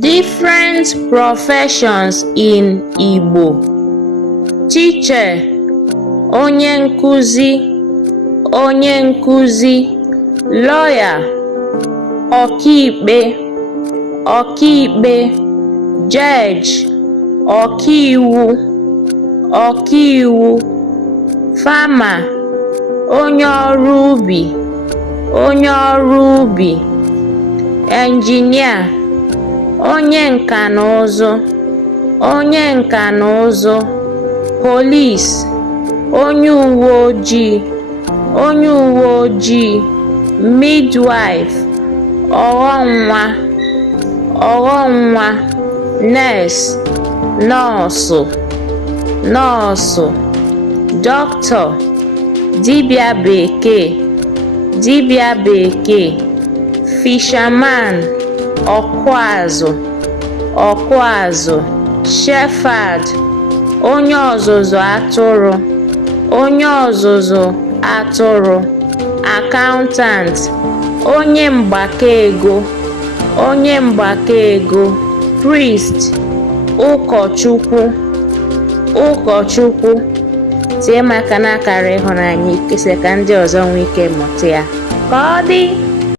Different professions in Igbo: teacher, onye nkuzi, lawyer, ọkaikpe, judge, ọkaiwu, farmer, onye ọrụ ubi, engineer, onye nka na ụzụ, police, onye uwe ojii, midwife, ọghọnwa, nọọsụ, doctor, dibịa bekee, fisherman, ọkụ azụ, shepherd, onye ọzụzụ accountant, onye mgbakọ ego, priest, ụkọchukwu. Tie m aka n'akara ịhụnanya, ikesa ka ndị ọzọ nwee ike mụta ya. Ka ọ dị.